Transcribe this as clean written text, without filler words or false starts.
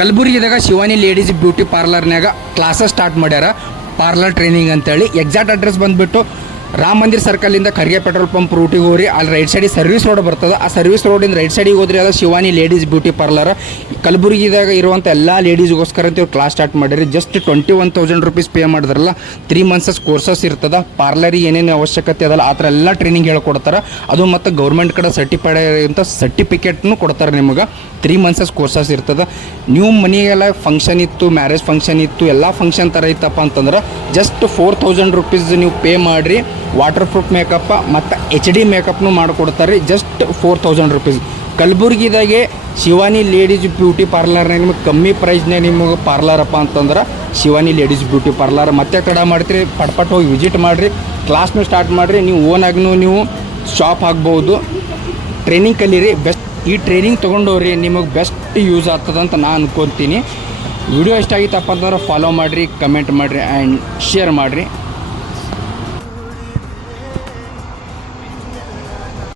ಕಲಬುರಗಿದಾಗ Shivani ladies beauty ಪಾರ್ಲರ್ನಾಗ classes start ಮಾಡ್ಯಾರ parlour training ಅಂತೇಳಿ. ಎಕ್ಸಾಕ್ಟ್ ಅಡ್ರೆಸ್ ಬಂದುಬಿಟ್ಟು ರಾಮ ಮಂದಿರ ಸರ್ಕಲಿಂದ ಖರ್ಗೆ ಪೆಟ್ರೋಲ್ ಪಂಪ್ ರೂಟಿಗೆ ಹೋಗ್ರಿ. ಅಲ್ಲಿ ರೈಟ್ ಸೈಡಿಗೆ ಸರ್ವಿಸ್ ರೋಡ್ ಬರ್ತದೆ. ಆ ಸರ್ವಿಸ್ ರೋಡಿಂದ ರೈಟ್ ಸೈಡಿಗೆ ಹೋದ್ರಿ ಅದು ಶಿವಾನಿ ಲೇಡೀಸ್ ಬ್ಯೂಟಿ ಪಾರ್ಲರ್. ಕಲಬುರಗಿದಾಗ ಇರುವಂಥ ಎಲ್ಲ ಲೇಡೀಸ್ಗೋಸ್ಕರ ಅಂತ ಇವ್ರು ಕ್ಲಾಸ್ ಸ್ಟಾರ್ಟ್ ಮಾಡಿರಿ. ಜಸ್ಟ್ 21,000 ರೂಪೀಸ್ ಪೇ ಮಾಡಿದ್ರಲ್ಲ 3 ಮಂತ್ಸಸ್ ಕೋರ್ಸಸ್ ಇರ್ತದೆ. ಪಾರ್ಲರಿಗೆ ಏನೇನು ಅವಶ್ಯಕತೆ ಅದಲ್ಲ ಆ ಥರ ಎಲ್ಲ ಟ್ರೈನಿಂಗ್ ಹೇಳ್ಕೊಡ್ತಾರೆ. ಅದು ಮತ್ತು ಗೌರ್ಮೆಂಟ್ ಕಡೆ ಸರ್ಟಿಫೈಡ್ ಅಂತ ಸರ್ಟಿಫಿಕೇಟ್ನು ಕೊಡ್ತಾರೆ ನಿಮಗೆ. 3 ಮಂತ್ಸಸ್ ಕೋರ್ಸಸ್ ಇರ್ತದೆ. ನೀವು ಮನೆಗೆಲ್ಲ ಫಂಕ್ಷನ್ ಇತ್ತು, ಮ್ಯಾರೇಜ್ ಫಂಕ್ಷನ್ ಇತ್ತು, ಎಲ್ಲ ಫಂಕ್ಷನ್ ಥರ ಇತ್ತಪ್ಪ ಅಂತಂದ್ರೆ ಜಸ್ಟ್ 4,000 ರೂಪೀಸ್ ನೀವು ಪೇ ಮಾಡಿರಿ. ವಾಟರ್ ಪ್ರೂಫ್ ಮೇಕಪ್ ಮತ್ತು HD ಮೇಕಪ್ನು ಮಾಡಿಕೊಡ್ತಾರೆ ಜಸ್ಟ್ 4,000 ರೂಪೀಸ್. ಕಲಬುರಗಿದಾಗೆ ಶಿವಾನಿ ಲೇಡೀಸ್ ಬ್ಯೂಟಿ ಪಾರ್ಲರ್ನಾಗ ನಿಮಗೆ ಕಮ್ಮಿ ಪ್ರೈಸ್ನಾಗ ನಿಮಗೆ ಪಾರ್ಲರಪ್ಪ ಅಂತಂದ್ರೆ ಶಿವಾನಿ ಲೇಡೀಸ್ ಬ್ಯೂಟಿ ಪಾರ್ಲರ್. ಮತ್ತೆ ಕಡೆ ಮಾಡ್ತೀರಿ ಪಟ್ ಹೋಗಿ ವಿಸಿಟ್ ಮಾಡಿರಿ, ಕ್ಲಾಸ್ನು ಸ್ಟಾರ್ಟ್ ಮಾಡಿರಿ. ನೀವು ಓನಾಗೂ ನೀವು ಶಾಪ್ ಆಗ್ಬೋದು. ಟ್ರೈನಿಂಗ್ ಕಲೀರಿ. ಬೆಸ್ಟ್ ಈ ಟ್ರೈನಿಂಗ್ ತೊಗೊಂಡವ್ರಿ ನಿಮಗೆ ಬೆಸ್ಟ್ ಯೂಸ್ ಆಗ್ತದಂತ ನಾನು ಅನ್ಕೊತೀನಿ. ವಿಡಿಯೋ ಇಷ್ಟ ಆಗಿತ್ತಪ್ಪ ಅಂತಂದ್ರೆ ಫಾಲೋ ಮಾಡಿರಿ, ಕಮೆಂಟ್ ಮಾಡಿರಿ ಆ್ಯಂಡ್ ಶೇರ್ ಮಾಡಿರಿ.